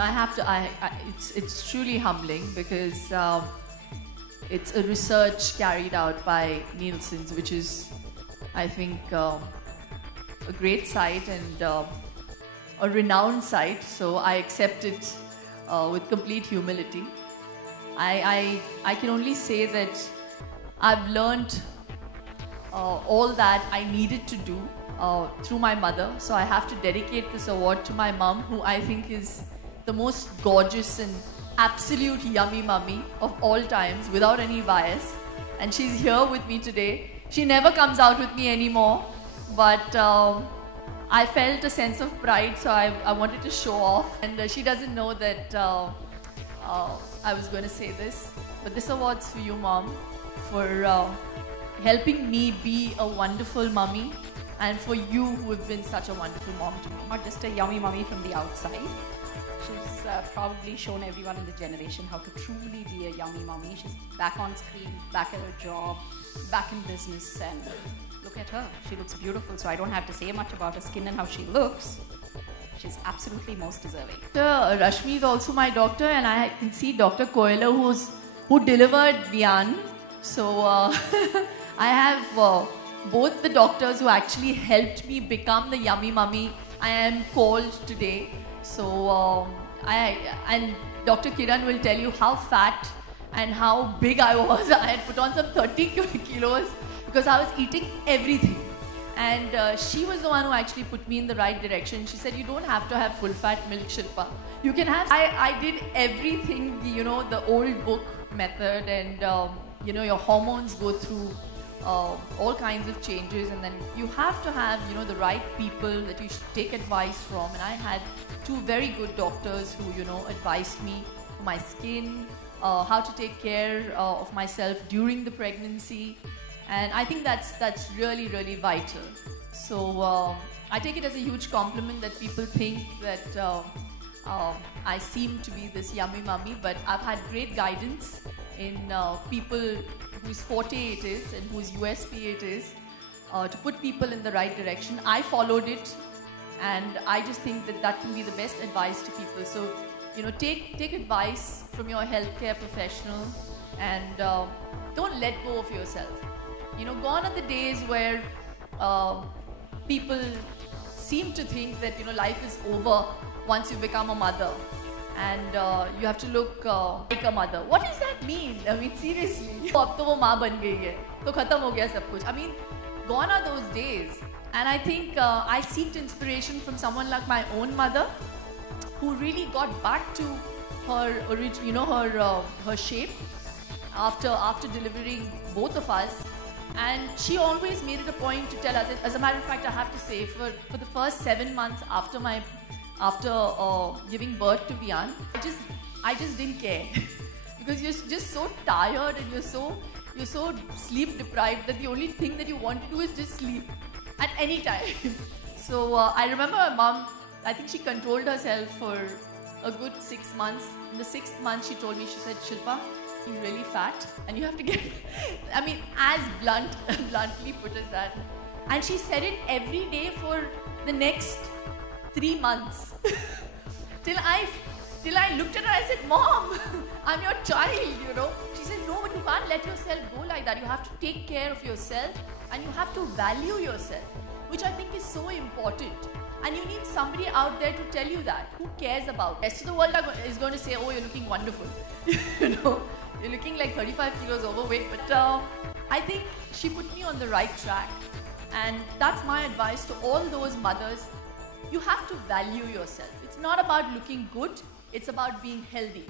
I have to. It's truly humbling because it's a research carried out by Nielsen's, which is, I think, a great site and a renowned site. So I accept it with complete humility. I can only say that I've learned all that I needed to do through my mother. So I have to dedicate this award to my mom, who I think is the most gorgeous and absolute yummy mummy of all times, without any bias. And she's here with me today. She never comes out with me anymore, but I felt a sense of pride, so I wanted to show off. And she doesn't know that I was going to say this, but this award's for you, Mom, for helping me be a wonderful mummy, and for you who have been such a wonderful mom to me. Not just a yummy mummy from the outside. She's probably shown everyone in the generation how to truly be a yummy mummy. She's back on screen, back at her job, back in business, and look at her. She looks beautiful, so I don't have to say much about her skin and how she looks. She's absolutely most deserving. Rashmi is also my doctor, and I can see Dr. Koyla who delivered Vian. So I have both the doctors who actually helped me become the yummy mummy I am called today. So and Dr. Kiran will tell you how fat and how big I was. I had put on some 30 kilos because I was eating everything. And she was the one who actually put me in the right direction. She said, you don't have to have full fat milk, Shilpa. You can have... I did everything, you know, the old book method, and you know, your hormones go through all kinds of changes, and then you have to have, you know, the right people that you should take advice from. And I had two very good doctors who, you know, advised me for my skin, how to take care of myself during the pregnancy. And I think that's really, really vital. So I take it as a huge compliment that people think that I seem to be this yummy mummy, but I've had great guidance in people whose forte it is and whose USP it is to put people in the right direction. I followed it, and I just think that that can be the best advice to people. So, you know, take advice from your healthcare professional, and don't let go of yourself. You know, gone are the days where people seem to think that, you know, life is over once you become a mother, and you have to look like a mother. What does that mean? I mean, seriously. अब तो वो माँ बन गई है, तो खत्म हो गया सब कुछ. I mean, gone are those days. And I think I seeked inspiration from someone like my own mother, who really got back to her you know, her shape after delivering both of us. And she always made it a point to tell us. As a matter of fact, I have to say, for the first 7 months after giving birth to Vian, I just didn't care because you're just so tired and you're so sleep deprived that the only thing that you want to do is just sleep at any time. So I remember my mom, I think she controlled herself for a good 6 months. In the 6th month, she told me, she said, Shilpa, you're really fat and you have to get, I mean, as bluntly put as that. And she said it every day for the next 3 months. till I looked at her, I said, Mom, I'm your child, you know. She said, no, but you can't let yourself go like that. You have to take care of yourself and you have to value yourself, which I think is so important. And you need somebody out there to tell you that, who cares about it. The rest of the world is going to say, oh, you're looking wonderful. You know, you're looking like 35 kilos overweight. But I think she put me on the right track. And that's my advice to all those mothers. You have to value yourself. It's not about looking good, it's about being healthy.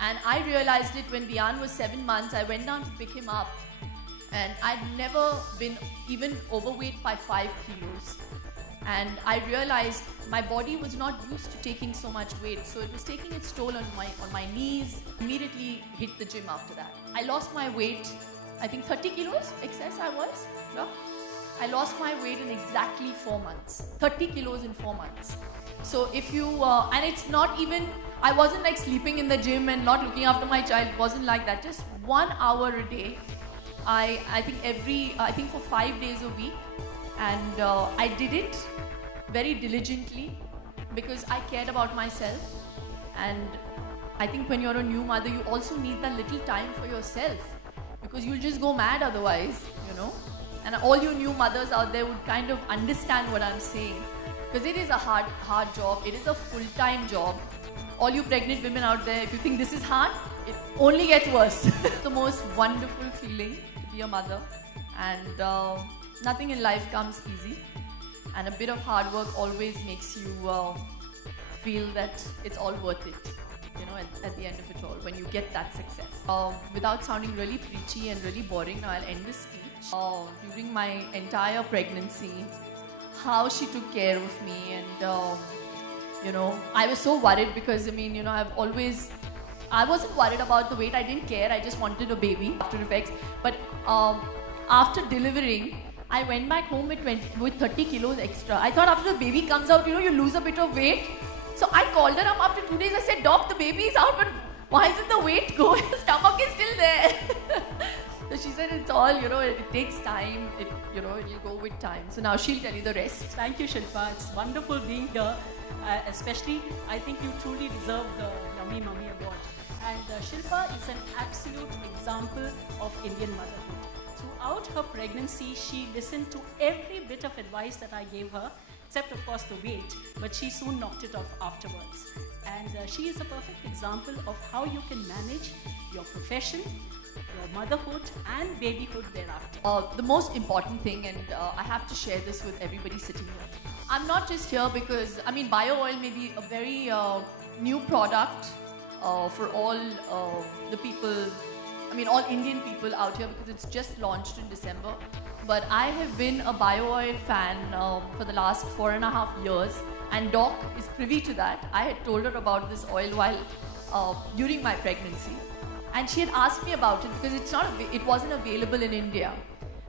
And I realized it when Vian was 7 months. I went down to pick him up, and I'd never been even overweight by 5 kilos. And I realized my body was not used to taking so much weight, so it was taking its toll on my knees. Immediately hit the gym after that. I lost my weight, I think 30 kilos excess I was. Yeah? I lost my weight in exactly 4 months. 30 kilos in 4 months. So if you, and it's not even, I wasn't like sleeping in the gym and not looking after my child. It wasn't like that. Just 1 hour a day. I think for 5 days a week. And I did it very diligently because I cared about myself. And I think when you're a new mother, you also need that little time for yourself, because you'll just go mad otherwise, you know. And all you new mothers out there would kind of understand what I'm saying, because it is a hard job. It is a full-time job. All you pregnant women out there, if you think this is hard, it only gets worse. The most wonderful feeling to be a mother, and nothing in life comes easy, and a bit of hard work always makes you feel that it's all worth it, you know, at the end of it all, when you get that success. Without sounding really preachy and really boring, now I'll end this speech. During my entire pregnancy, how she took care of me, and you know, I was so worried because, I mean, you know, I wasn't worried about the weight. I didn't care. I just wanted a baby after effects. But after delivering, I went back home with 30 kilos extra. I thought after the baby comes out, you know, you lose a bit of weight. So I called her up after 2 days. I said, Doc, the baby is out, but why isn't the weight going? The stomach is still there. So she said, it's all, you know, it takes time. You know, it'll go with time. So now she'll tell you the rest. Thank you, Shilpa. It's wonderful being here. Especially, I think you truly deserve the Yummy Mummy Award. And Shilpa is an absolute example of Indian motherhood. Throughout her pregnancy, she listened to every bit of advice that I gave her, except of course the weight, but she soon knocked it off afterwards. And she is a perfect example of how you can manage your profession, your motherhood and babyhood thereafter. The most important thing, and I have to share this with everybody sitting here. I'm not just here because, I mean, bio oil may be a very new product for all the people, I mean, all Indian people out here, because it's just launched in December. But I have been a bio oil fan for the last 4.5 years, and Doc is privy to that. I had told her about this oil while during my pregnancy, and she had asked me about it because it wasn't available in India,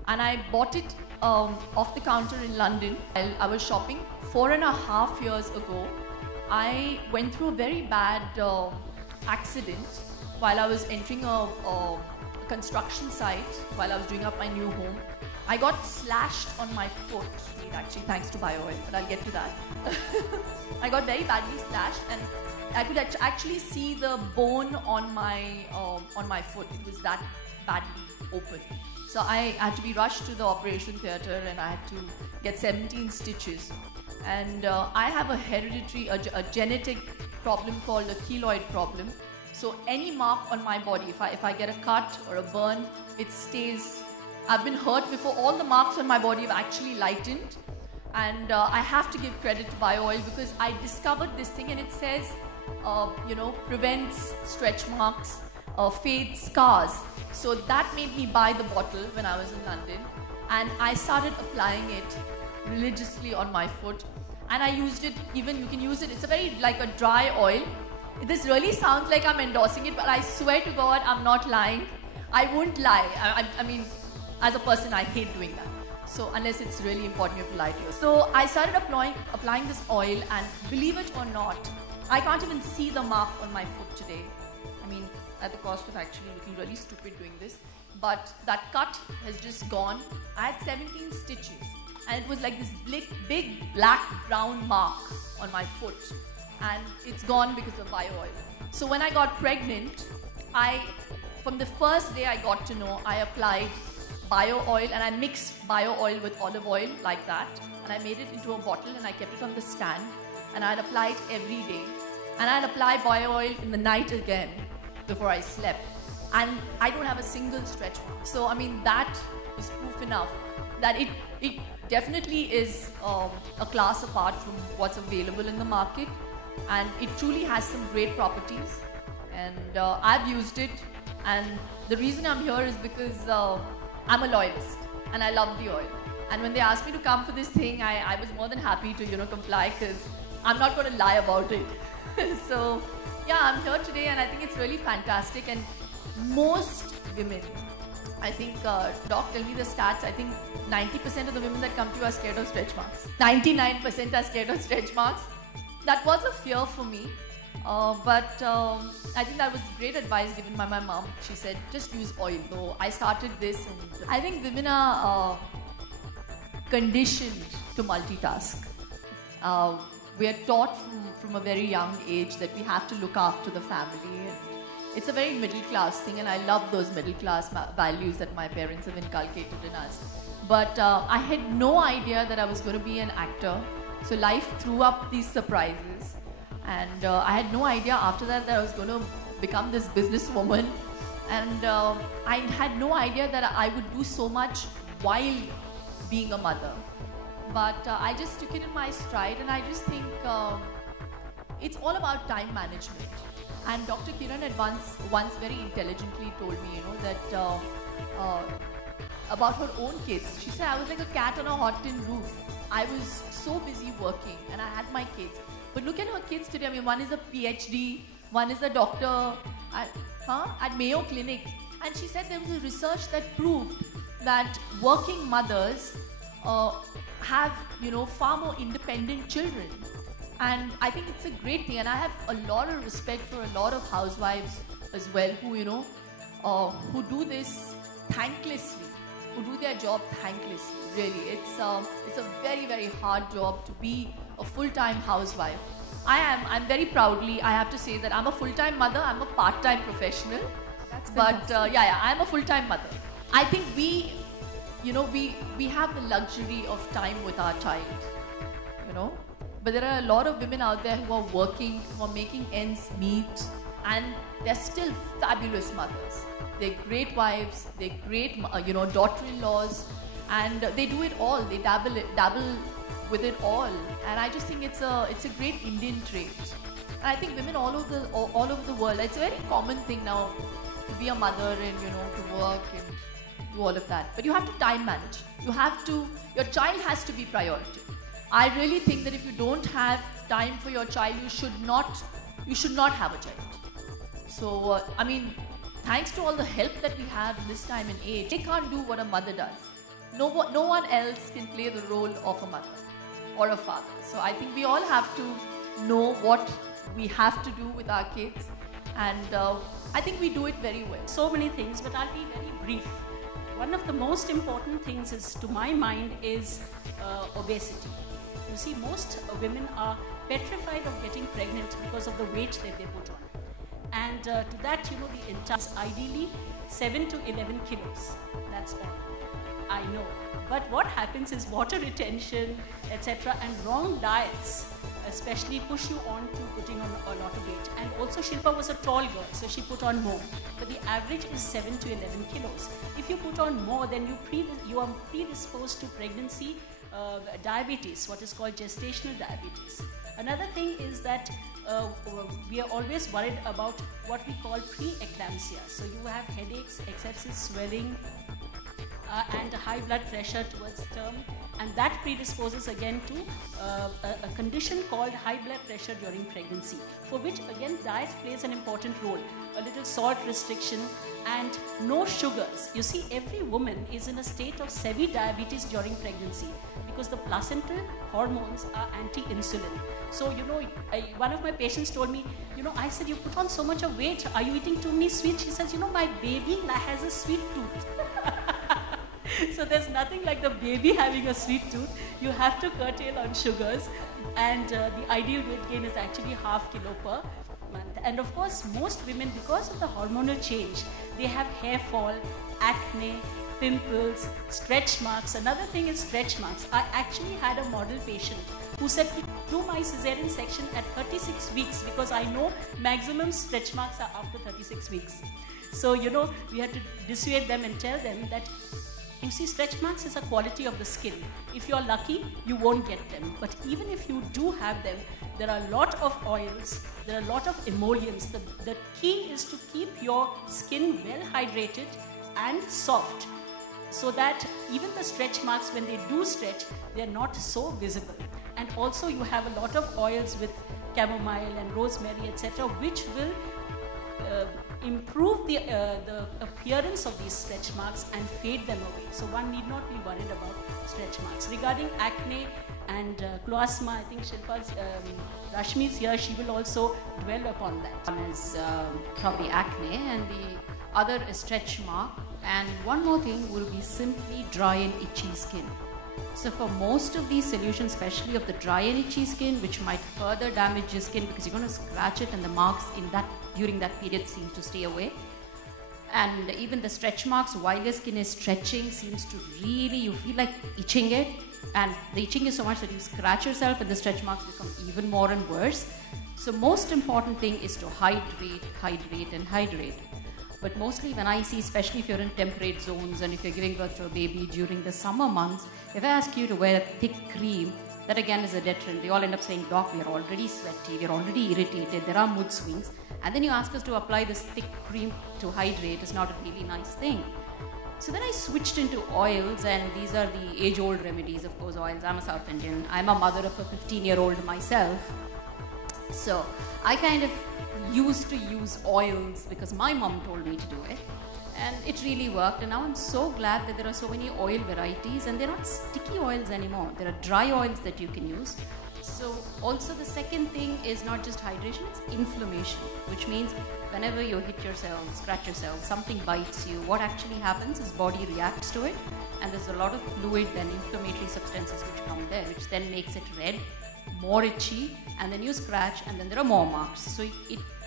and I bought it off the counter in London. While I was shopping 4.5 years ago, I went through a very bad accident while I was entering a construction site while I was doing up my new home. I got slashed on my foot, actually thanks to bio oil, but I'll get to that. I got very badly slashed, and I could actually see the bone on my foot. It was that badly open. So I had to be rushed to the operation theatre, and I had to get 17 stitches. And I have a hereditary, a genetic problem called a keloid problem. So any mark on my body, if I get a cut or a burn, it stays. I've been hurt before. All the marks on my body have actually lightened. And I have to give credit to bio oil because I discovered this thing, and it says, you know, prevents stretch marks, fades scars. So that made me buy the bottle when I was in London, and I started applying it religiously on my foot, and I used it. Even you can use it. It's a very like a dry oil. This really sounds like I'm endorsing it, but I swear to God, I'm not lying. I won't lie. I mean, as a person, I hate doing that. So unless it's really important, you have to lie to yourself. So I started applying this oil, and believe it or not, I can't even see the mark on my foot today. I mean, at the cost of actually looking really stupid doing this, but that cut has just gone. I had 17 stitches, and it was like this big black brown mark on my foot, and it's gone because of bio oil. So when I got pregnant, from the first day I got to know, I applied bio oil, and I mixed bio oil with olive oil like that, and I made it into a bottle, and I kept it on the stand, and I'd apply it every day, and I'd apply bio oil in the night again before I slept, and I don't have a single stretch mark. So I mean, that is proof enough that it definitely is a class apart from what's available in the market, and it truly has some great properties, and I've used it, and the reason I'm here is because I'm a loyalist and I love the oil, and when they asked me to come for this thing, I was more than happy to, you know, comply, because I'm not going to lie about it. So yeah, I'm here today, and I think it's really fantastic. And most women, I think, Doc, tell me the stats, I think 90% of the women that come to you are scared of stretch marks. 99% are scared of stretch marks. That was a fear for me, but I think that was great advice given by my mom. She said, just use oil. So I started this, and I think women are conditioned to multitask. we are taught from a very young age that we have to look after the family. And it's a very middle class thing, and I love those middle class values that my parents have inculcated in us. But I had no idea that I was going to be an actor. So life threw up these surprises, and I had no idea after that I was going to become this businesswoman, and I had no idea that I would do so much while being a mother. But I just took it in my stride, and I just think it's all about time management. And Dr. Kiran had once very intelligently told me, that about her own kids. She said, I was like a cat on a hot tin roof. I was so busy working, and I had my kids. But look at her kids today. I mean, one is a PhD, one is a doctor at Mayo Clinic. And she said there was a research that proved that working mothers have, far more independent children. And I think it's a great thing. And I have a lot of respect for a lot of housewives as well who do this thanklessly, who do their job thanklessly. Really, it's a very, very hard job to be a full-time housewife. I'm very proudly, I have to say that I'm a full-time mother, I'm a part-time professional. That's but fantastic. I'm a full-time mother. I think we have the luxury of time with our child, But there are a lot of women out there who are working, who are making ends meet, and they're still fabulous mothers. They're great wives, they're great, daughter-in-laws, and they do it all. They dabble with it all, and I just think it's a great Indian trait. And I think women all over the world, it's a very common thing now to be a mother and to work and do all of that. But you have to time manage. Your child has to be priority. I really think that if you don't have time for your child, you should not have a child. So thanks to all the help that we have in this time and age, they can't do what a mother does. No one else can play the role of a mother or a father. So I think we all have to know what we have to do with our kids, and I think we do it very well. So many things, but I'll be very brief. One of the most important things is, to my mind, is obesity. You see, most women are petrified of getting pregnant because of the weight that they put on. And to that, the entire is ideally 7 to 11 kilos. That's all. I know. But what happens is water retention, etc., and wrong diets especially push you on to putting on a lot of weight. And also Shilpa was a tall girl, so she put on more. But the average is 7 to 11 kilos. If you put on more, then you are predisposed to pregnancy, diabetes, what is called gestational diabetes. Another thing is that we are always worried about what we call pre-eclampsia. So you have headaches, excessive swelling, and high blood pressure towards term, and that predisposes again to a condition called high blood pressure during pregnancy, for which again diet plays an important role. A little salt restriction and no sugars. You see, every woman is in a state of severe diabetes during pregnancy because the placental hormones are anti-insulin. So, one of my patients told me, I said, you put on so much of weight, are you eating too many sweets? She says, my baby has a sweet tooth. So there's nothing like the baby having a sweet tooth. You have to curtail on sugars, and the ideal weight gain is actually ½ kilo per month. And of course, most women, because of the hormonal change, they have hair fall, acne, pimples, stretch marks. Another thing is stretch marks. I actually had a model patient who said to do my cesarean section at 36 weeks because I know maximum stretch marks are after 36 weeks. So, we had to dissuade them and tell them that, you see, stretch marks is a quality of the skin. If you're lucky, you won't get them. But even if you do have them, there are a lot of oils, there are a lot of emollients. The key is to keep your skin well hydrated and soft, so that even the stretch marks, when they do stretch, they're not so visible. And also you have a lot of oils with chamomile and rosemary, etc., which will improve the appearance of these stretch marks and fade them away. So one need not be worried about stretch marks. Regarding acne and cloasma, I think Shilpa's, Rashmi's here, she will also dwell upon that. One is probably acne, and the other is stretch mark. And one more thing will be simply dry and itchy skin. So for most of these solutions, especially of the dry and itchy skin, which might further damage your skin because you're going to scratch it and the marks in that during that period seem to stay away. And even the stretch marks while your skin is stretching seems to really, you feel like itching it, and the itching is so much that you scratch yourself and the stretch marks become even more and worse. So most important thing is to hydrate, hydrate and hydrate. But mostly when I see, especially if you're in temperate zones and if you're giving birth to a baby during the summer months, if I ask you to wear a thick cream, that again is a deterrent. They all end up saying, "Doc, we're already sweaty, we're already irritated, there are mood swings." And then you ask us to apply this thick cream to hydrate. It's not a really nice thing. So then I switched into oils, and these are the age-old remedies, of course, oils. I'm a South Indian. I'm a mother of a 15-year-old myself. So I kind of used to use oils because my mom told me to do it. And it really worked. And now I'm so glad that there are so many oil varieties, and they're not sticky oils anymore. There are dry oils that you can use. So also the second thing is not just hydration, it's inflammation, which means whenever you hit yourself, scratch yourself, something bites you, what actually happens is body reacts to it, and there's a lot of fluid and inflammatory substances which come there, which then makes it red, more itchy, and then you scratch, and then there are more marks. So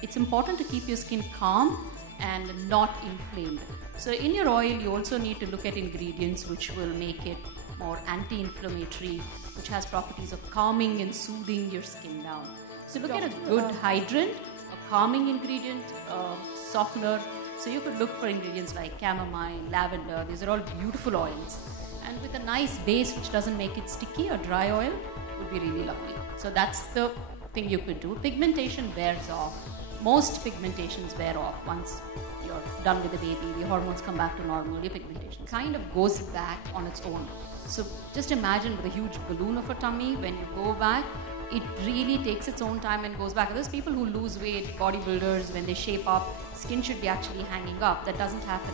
it's important to keep your skin calm and not inflamed. So in your oil, you also need to look at ingredients which will make it more anti-inflammatory, which has properties of calming and soothing your skin down. So look at a good hydrant, a calming ingredient, a softener. So you could look for ingredients like chamomile, lavender. These are all beautiful oils. And with a nice base which doesn't make it sticky, or dry oil would be really lovely. So that's the thing you could do. Pigmentation wears off. Most pigmentations wear off once you're done with the baby. The hormones come back to normal. Your pigmentation kind of goes back on its own. So just imagine with a huge balloon of a tummy, when you go back, it really takes its own time and goes back. There's people who lose weight, bodybuilders, when they shape up, skin should be actually hanging up. That doesn't happen.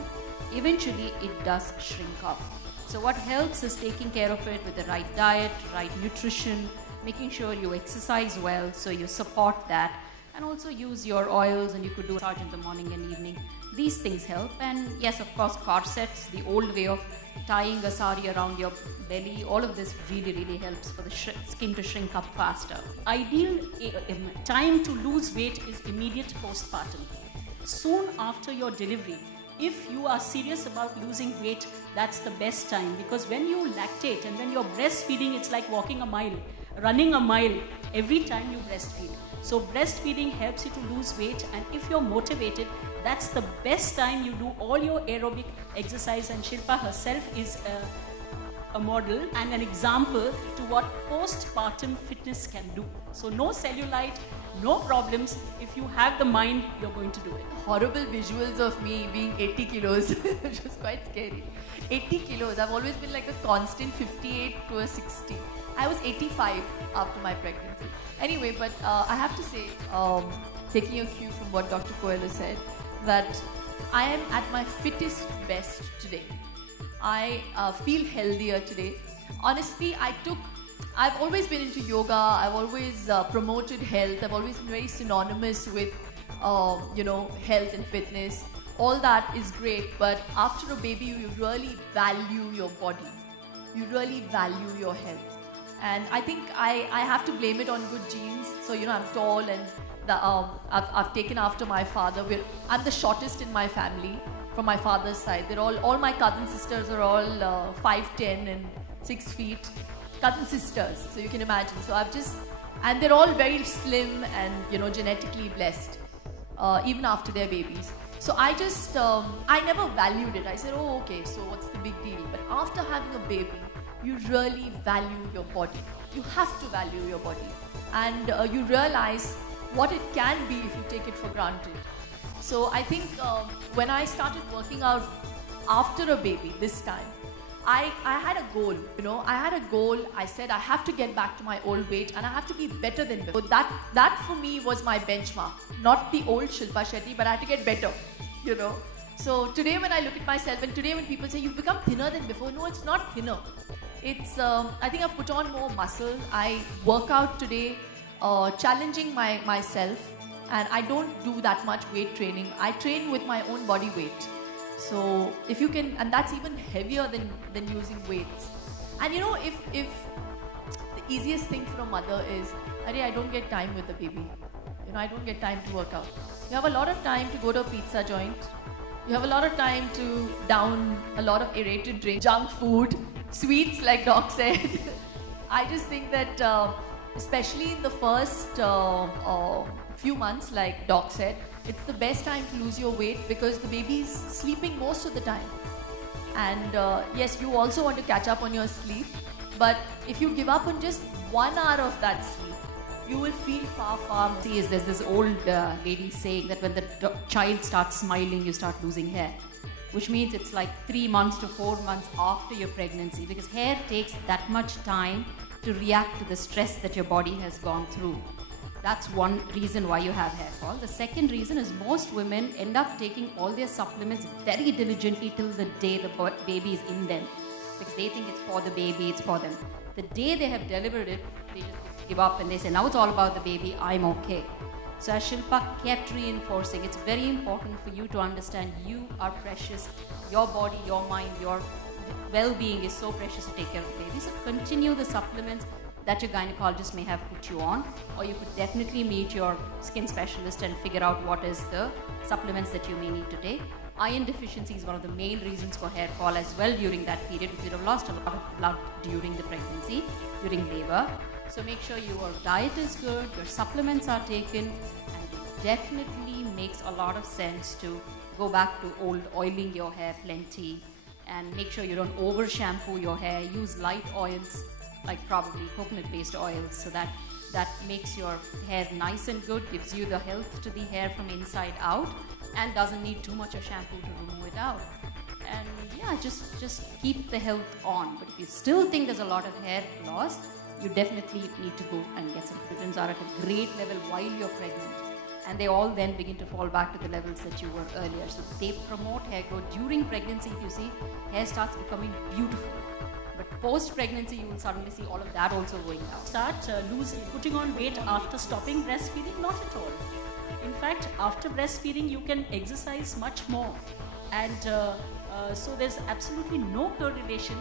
Eventually, it does shrink up. So what helps is taking care of it with the right diet, right nutrition, making sure you exercise well, so you support that, and also use your oils, and you could do massage in the morning and evening. These things help. And yes, of course, corsets, the old way of tying a sari around your belly, all of this really, really helps for the skin to shrink up faster. Ideal time to lose weight is immediate postpartum. Soon after your delivery, if you are serious about losing weight, that's the best time, because when you lactate and when you're breastfeeding, it's like walking a mile, running a mile every time you breastfeed. So breastfeeding helps you to lose weight, and if you're motivated, that's the best time you do all your aerobic exercise. And Shilpa herself is a model and an example to what postpartum fitness can do. So no cellulite, no problems. If you have the mind, you're going to do it. Horrible visuals of me being 80 kilos, which was quite scary. 80 kilos, I've always been like a constant 58 to a 60. I was 85 after my pregnancy. Anyway, but I have to say, taking a cue from what Dr. Coelho said, that I am at my fittest best today. I feel healthier today. Honestly, I've always been into yoga. I've always promoted health. I've always been very synonymous with, health and fitness. All that is great, but after a baby, you really value your body. You really value your health. And I think I have to blame it on good genes. So, I'm tall, and I've taken after my father. I'm the shortest in my family from my father's side. They're all my cousin sisters are all 5'10" and 6 feet. Cousin sisters, so you can imagine. So and they're all very slim and genetically blessed, even after their babies. So I never valued it. I said, oh, okay, so what's the big deal? But after having a baby, you really value your body. You have to value your body. And you realize what it can be if you take it for granted. So I think when I started working out after a baby this time, I had a goal, I had a goal. I said I have to get back to my old weight and I have to be better than before. That for me was my benchmark. Not the old Shilpa Shetty, but I had to get better, So today when I look at myself, and today when people say you've become thinner than before, no, it's not thinner. It's, I think I've put on more muscle. I work out today, challenging myself, and I don't do that much weight training. I train with my own body weight. So if you can, and that's even heavier than using weights. And if the easiest thing for a mother is, I don't get time with the baby. I don't get time to work out. You have a lot of time to go to a pizza joint. You have a lot of time to down a lot of aerated drink, junk food, sweets, like Doc said. I just think that, especially in the first few months, like Doc said, it's the best time to lose your weight because the baby's sleeping most of the time. And yes, you also want to catch up on your sleep. But if you give up on just 1 hour of that sleep, you will feel far, far more. See, there's this old lady saying that when the child starts smiling, you start losing hair. Which means it's like 3 months to 4 months after your pregnancy, because hair takes that much time to react to the stress that your body has gone through. That's one reason why you have hair fall. The second reason is most women end up taking all their supplements very diligently till the day the baby is in them. Because they think it's for the baby, it's for them. The day they have delivered it, they just give up and they say, now it's all about the baby, I'm okay. So as Shilpa kept reinforcing, it's very important for you to understand you are precious. Your body, your mind, your well-being is so precious to take care of the baby. So continue the supplements that your gynecologist may have put you on, or you could definitely meet your skin specialist and figure out what is the supplements that you may need to take. Iron deficiency is one of the main reasons for hair fall as well during that period, because you have lost a lot of blood during the pregnancy, during labor. So make sure your diet is good, your supplements are taken, and it definitely makes a lot of sense to go back to old oiling your hair plenty, and make sure you don't over shampoo your hair. Use light oils, like probably coconut-based oils, so that makes your hair nice and good, gives you the health to the hair from inside out, and doesn't need too much of shampoo to remove it out. And yeah, just keep the health on. But if you still think there's a lot of hair loss, you definitely need to go and get some vitamins are at a great level while you're pregnant. And they all then begin to fall back to the levels that you were earlier. So they promote hair growth during pregnancy. If you see, hair starts becoming beautiful. But post-pregnancy, you will suddenly see all of that also going down. Start putting on weight after stopping breastfeeding? Not at all. In fact, after breastfeeding, you can exercise much more. And so there's absolutely no correlation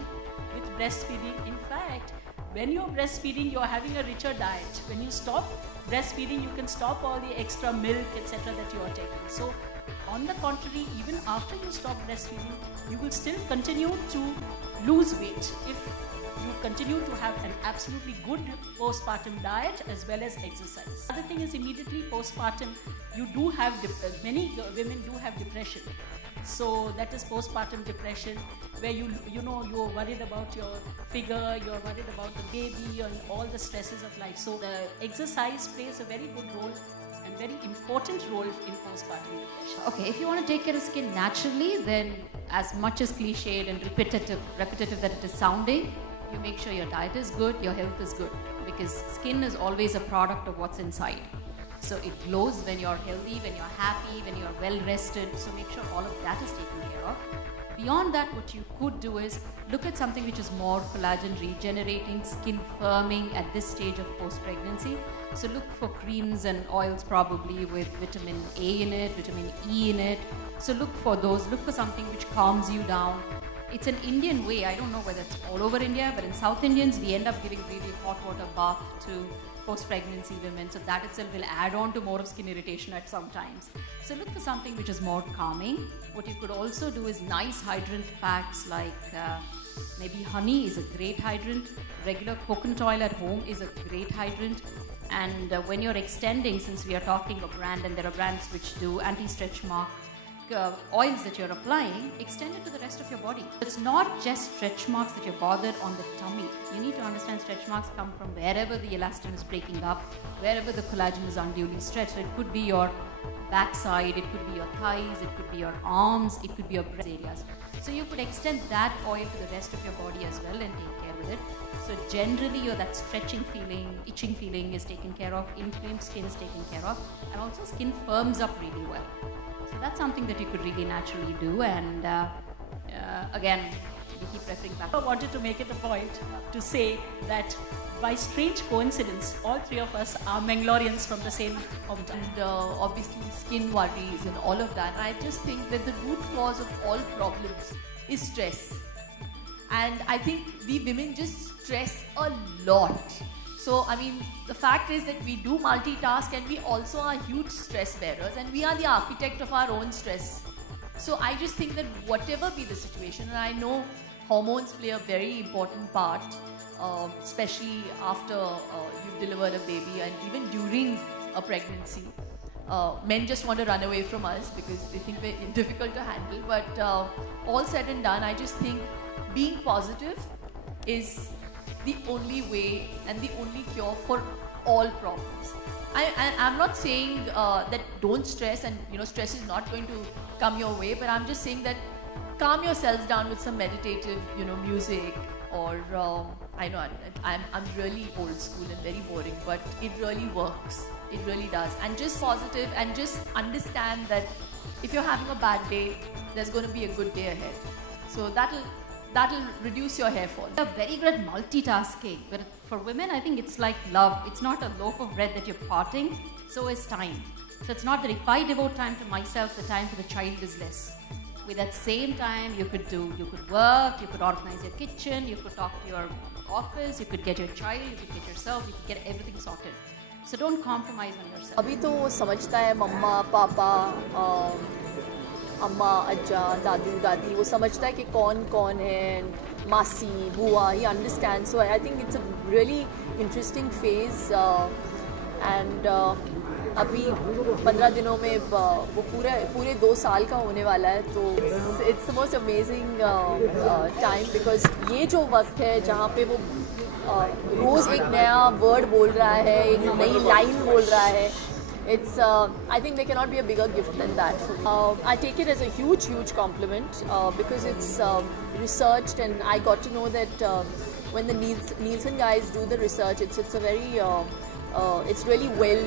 with breastfeeding. In fact, when you're breastfeeding, you're having a richer diet. When you stop breastfeeding, you can stop all the extra milk, etc. that you are taking. So on the contrary, even after you stop breastfeeding, you will still continue to lose weight if you continue to have an absolutely good postpartum diet as well as exercise. The other thing is, immediately postpartum, you do have, many women do have depression. So that is postpartum depression, where you're worried about your figure, you're worried about the baby and all the stresses of life. So the exercise plays a very good role and very important role in postpartum depression. Okay, if you want to take care of skin naturally, then as much as cliched and repetitive that it is sounding, you make sure your diet is good, your health is good, because skin is always a product of what's inside. So it glows when you're healthy, when you're happy, when you're well rested. So make sure all of that is taken care of. Beyond that, what you could do is look at something which is more collagen regenerating, skin firming at this stage of post-pregnancy. So look for creams and oils probably with vitamin A in it, vitamin E in it. So look for those, look for something which calms you down. It's an Indian way, I don't know whether it's all over India, but in South Indians, we end up giving really hot water bath to post-pregnancy women, so that itself will add on to more of skin irritation at some times. So look for something which is more calming. What you could also do is nice hydrant packs, like maybe honey is a great hydrant, regular coconut oil at home is a great hydrant. And when you're extending, since we are talking a brand, and there are brands which do anti-stretch mark oils that you're applying, extend it to the rest of your body. It's not just stretch marks that you're bothered on the tummy. You need to understand stretch marks come from wherever the elastin is breaking up, wherever the collagen is unduly stretched. So it could be your backside, it could be your thighs, it could be your arms, it could be your breast areas. So you could extend that oil to the rest of your body as well and take care with it. So generally that stretching feeling, itching feeling is taken care of, inflamed skin is taken care of, and also skin firms up really well. So that's something that you could really naturally do, and again, we keep referring back. I wanted to make it a point to say that by strange coincidence, all three of us are Mangaloreans from the same hometown. And obviously skin worries and all of that. I just think that the root cause of all problems is stress. And I think we women just stress a lot. So I mean, the fact is that we do multitask, and we also are huge stress bearers, and we are the architect of our own stress. So I just think that whatever be the situation, and I know hormones play a very important part, especially after you've delivered a baby and even during a pregnancy. Men just want to run away from us because they think we're difficult to handle. But all said and done, I just think being positive is the only way and the only cure for all problems. I'm not saying that don't stress, and stress is not going to come your way, but I'm just saying that calm yourselves down with some meditative music, or I know I'm really old school and very boring, but it really works. It really does. And just positive, and just understand that if you're having a bad day, there's going to be a good day ahead. So that'll reduce your hair fall. They're very good at multitasking, but for women, I think it's like love. It's not a loaf of bread that you're parting, so is time. So it's not that if I devote time to myself, the time for the child is less. With that same time, you could work, you could organize your kitchen, you could talk to your office, you could get your child, you could get yourself, you could get everything sorted. So don't compromise on yourself. अभी तो वो समझता है मम्मा पापा, अम्मा अज्जा दादू दादी, वो समझता है कि कौन कौन है, मासी बुआ, he understands. So I think it's a really interesting phase, and अभी 15 दिनों में वो पूरे 2 साल का होने वाला है. तो it's the most amazing time, because ये जो वक्त है जहाँ पे वो रोज़ एक नया वर्ड बोल रहा है, एक नई लाइन बोल रहा है. It's I think there cannot be a bigger gift than that. I take it as a huge compliment, because it's researched, and I got to know that when the Nielsen guys do the research, it's a very it's really well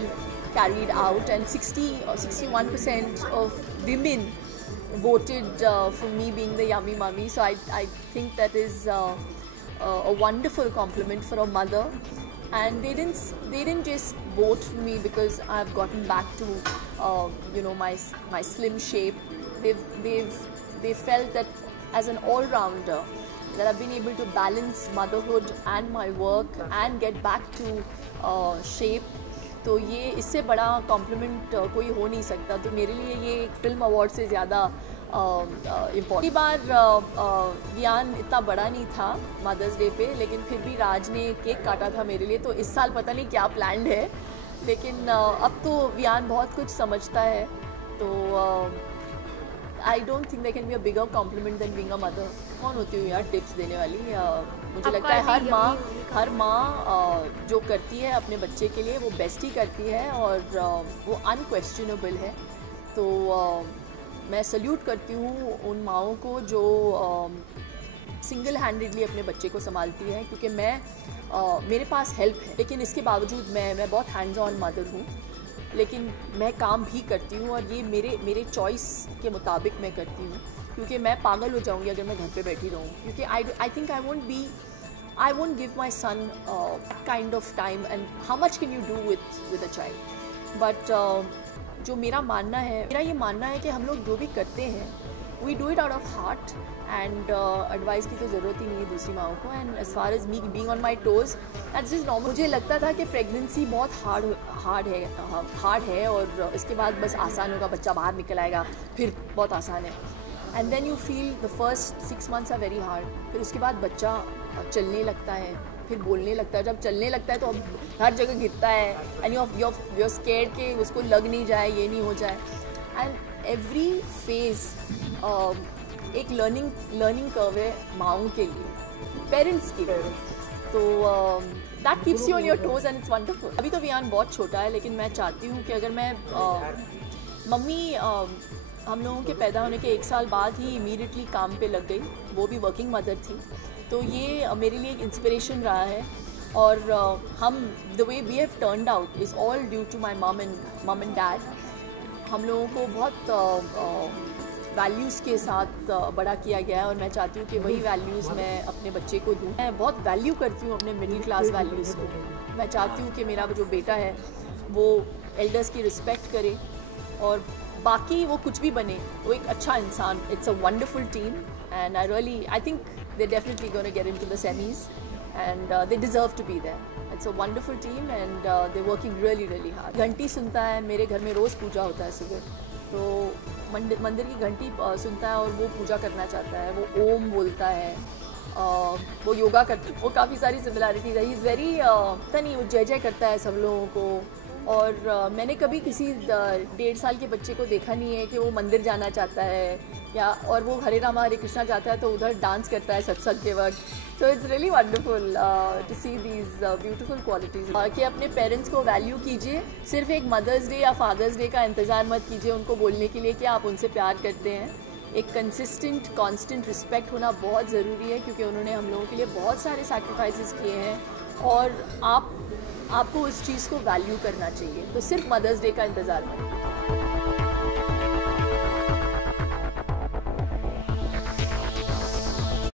carried out, and 61% of women voted for me being the yummy mummy. So I think that is a wonderful compliment for a mother. And they didn't just vote for me because I've gotten back to my slim shape. They felt that as an all-rounder, that I've been able to balance motherhood and my work and get back to shape. तो ये इससे बड़ा complement कोई हो नहीं सकता. तो मेरे लिए ये एक फिल्म अवार्ड से ज़्यादा इम्पोर्टेंट. बार वियान इतना बड़ा नहीं था मदर्स डे पे, लेकिन फिर भी राज ने केक काटा था मेरे लिए. तो इस साल पता नहीं क्या प्लान्ड है, लेकिन अब तो वियान बहुत कुछ समझता है. तो I don't think there can be a bigger compliment than being a mother. कौन होती हूँ यार टिप्स देने वाली? मुझे लगता है हर माँ जो करती है अपने बच्चे के लिए वो बेस्ट ही करती है, और वो अनक्वेश्चनेबल है. तो मैं सल्यूट करती हूँ उन माँओं को जो सिंगल हैंडेडली अपने बच्चे को संभालती है, क्योंकि मेरे पास हेल्प है, लेकिन इसके बावजूद मैं बहुत हैंड्स ऑन मदर हूँ. लेकिन मैं काम भी करती हूँ, और ये मेरे चॉइस के मुताबिक मैं करती हूँ, क्योंकि मैं पागल हो जाऊँगी अगर मैं घर पे बैठी रहूँ. क्योंकि I think I won't give my son kind of time, and how much can you do with a child? But जो मेरा ये मानना है कि हम लोग जो भी करते हैं we do it out of heart, and advice की तो ज़रूरत ही नहीं है दूसरी माँओं को. And as far as me being on my toes, that's just normal. मुझे लगता था कि प्रेगनेंसी बहुत हार्ड है, और इसके बाद बस आसान होगा, बच्चा बाहर निकल आएगा, फिर बहुत आसान है. And then you feel the first 6 months are very hard. फिर उसके बाद बच्चा चलने लगता है, फिर बोलने लगता है. जब चलने लगता है तो अब हर जगह गिरता है, and you're scared कि उसको लग नहीं जाए, ये नहीं हो जाए. And every phase एक learning curve है माँओं के लिए, पेरेंट्स के लिए. तो that keeps you on your toes, and it's wonderful. अभी तो वियान बहुत छोटा है, लेकिन मैं चाहती हूँ कि अगर मैं मम्मी हम लोगों के पैदा होने के 1 साल बाद ही इमीडिएटली काम पे लग गई, वो भी वर्किंग मदर थी. तो ये मेरे लिए एक इंस्पिरेशन रहा है. और हम the way we have turned out is all due to my mum and dad. हम लोगों को बहुत वैल्यूज़ के साथ बड़ा किया गया है, और मैं चाहती हूँ कि वही वैल्यूज़ मैं अपने बच्चे को दूँ. मैं बहुत वैल्यू करती हूँ अपने मिडिल क्लास वैल्यूज़ को. मैं चाहती हूँ कि मेरा जो बेटा है वो एल्डर्स की रिस्पेक्ट करे, और बाकी वो कुछ भी बने, वो एक अच्छा इंसान. It's a wonderful team and I think they're definitely going to get into the semis and they deserve to be there. It's a wonderful team and they're working really really hard. घंटी सुनता है, मेरे घर में रोज़ पूजा होता है सुबह, तो मंदिर की घंटी सुनता है और वो पूजा करना चाहता है, वो ओम बोलता है, वो योगा करता है, वो काफ़ी सारी सिमिलैरिटीज़ है. ही इज़ वेरी तनी, वो जय जय करता है सब लोगों को. और मैंने कभी किसी 1.5 साल के बच्चे को देखा नहीं है कि वो मंदिर जाना चाहता है या और वो हरे रामा हरे कृष्णा जाता है तो उधर डांस करता है सत्संग के वक्त. So it's really wonderful to see these beautiful qualities. कि अपने पेरेंट्स को वैल्यू कीजिए, सिर्फ एक मदर्स डे या फादर्स डे का इंतज़ार मत कीजिए उनको बोलने के लिए कि आप उनसे प्यार करते हैं. एक कंसिस्टेंट कांस्टेंट रिस्पेक्ट होना बहुत ज़रूरी है, क्योंकि उन्होंने हम लोगों के लिए बहुत सारे सैक्रिफाइसेस किए हैं और आपको उस चीज़ को वैल्यू करना चाहिए. तो सिर्फ मदर्स डे का इंतज़ार मत.